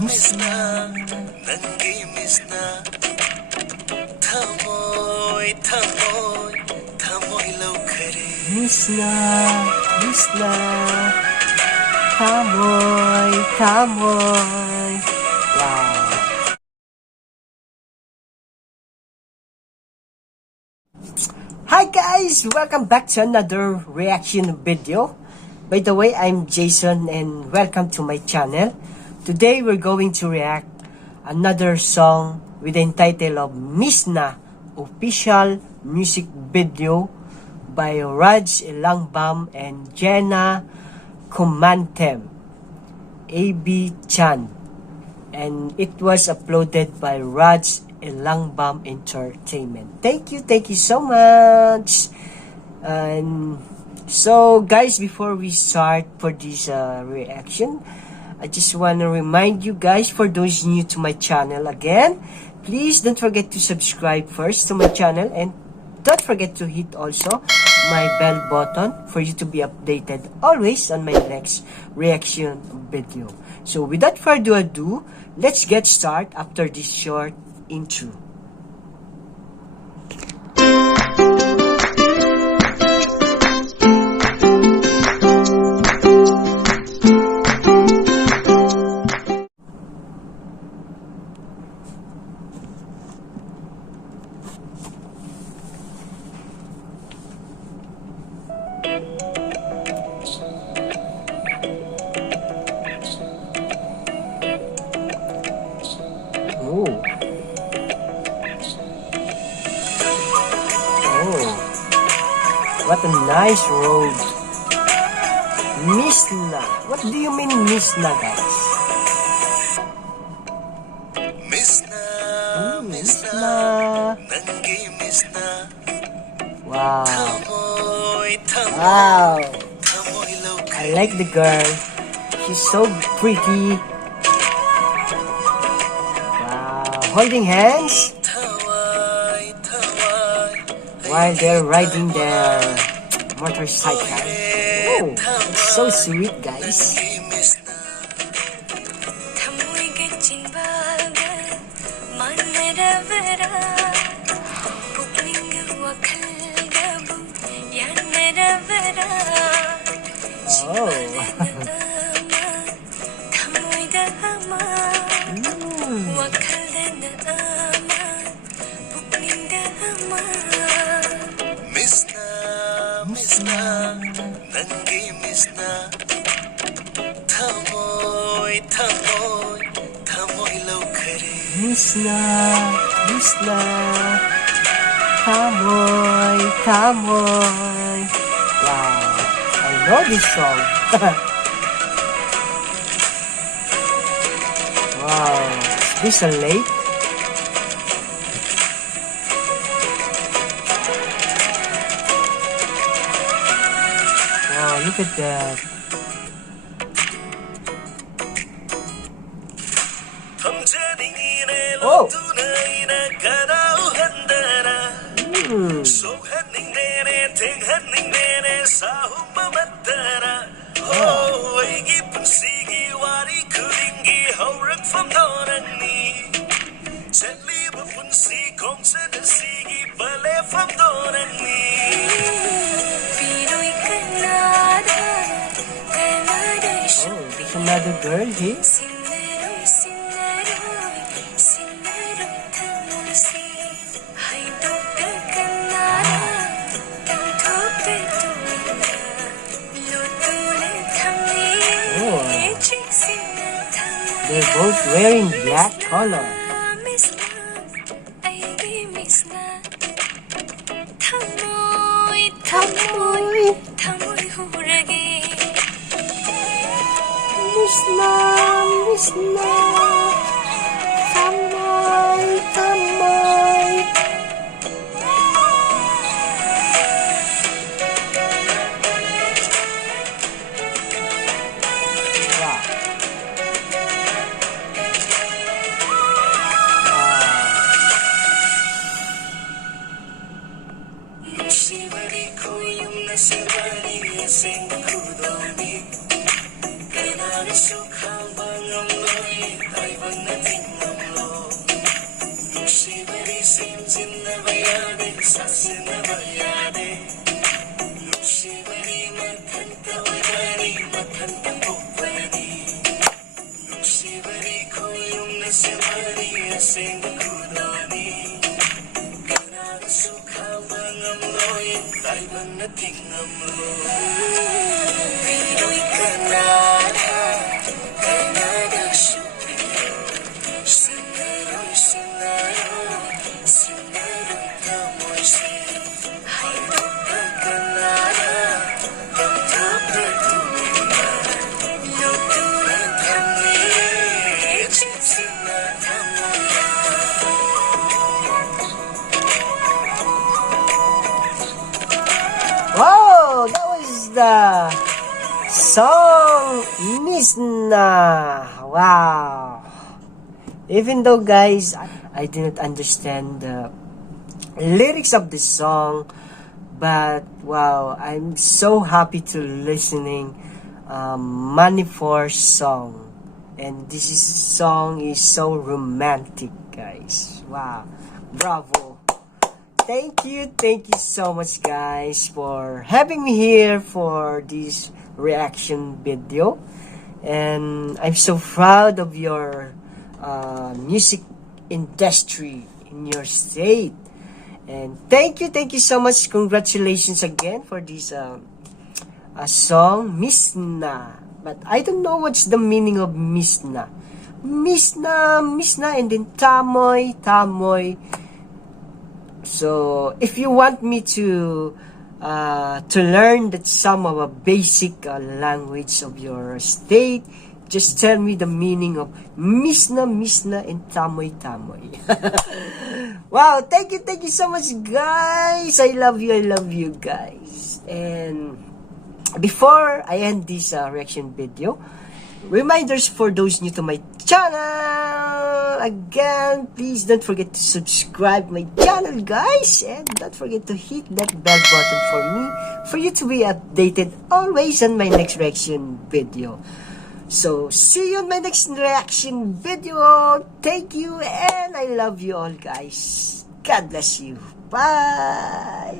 Misna, nangi Misna. Thamoy, thamoy, thamoy lawkhare. Misna, Misna, thamoy, thamoy. Wow. Hi guys, welcome back to another reaction video. By the way, I'm Jayson and welcome to my channel. Today we're going to react another song with the title of Misna official music video by Raj Elangbam and Jena Khumanthem AB Chan, and it was uploaded by Raj Elangbam Entertainment. Thank you so much. And so guys, before we start for this reaction, I just want to remind you guys, for those new to my channel, again, please don't forget to subscribe first to my channel, and don't forget to hit also my bell button for you to be updated always on my next reaction video. So without further ado, let's get started after this short intro. What a nice road. Misna. What do you mean Misna, guys? Misna, Misna, nangi Misna. Wow. Thamoy, thamoy, Wow. thamoy lawkhare. I like the girl. She's so pretty. Wow. Holding hands while they're riding their motorcycle. Oh, it's so sweet, guys. Misna, nangi Misna. Thamoy, thamoy, thamoy lawkhare. Misna, Misna, thamoy, thamoy. Wow, I know this song. Wow, is this a lake? Wow, look at that. Oh! There's another girl here. They're both wearing black color. Misna, Misna, thamoy, thamoy. Wow. tingnan mo. Nuksibari simsin na bayade, sasin na bayade. Nuksibari magkanta wajari, magkanta pupani. Nuksibari ko yung nasimari, asing magkudani. Kanang suka mga mloy, tayo na tingnan mo. Pinoy Canada, Canada superior. Sinaroy, sinaroy tamoy sin. Hayop ka Canada, damdam na tuminan. Youtube na kami, chipsin na tamoy. Wow, that was the song Misna. Wow. Even though, guys, I didn't understand the lyrics of the song, but wow, I'm so happy to listening Manifor's song, and this song is so romantic, guys. Wow, bravo. Thank you so much, guys, for having me here for this reaction video. And I'm so proud of your music industry in your state. And thank you so much. Congratulations again for this song, Misna. But I don't know what's the meaning of Misna. Misna, and then tamoy. So, if you want me to learn that some of a basic language of your state, just tell me the meaning of Misna, and tamoy. Wow, thank you so much, guys. I love you, guys. And before I end this reaction video, reminders for those new to my channel. Again, please don't forget to subscribe my channel, guys, and don't forget to hit that bell button for me, for you to be updated always on my next reaction video. So see you in my next reaction video. Thank you, and I love you all, guys. God bless you. Bye.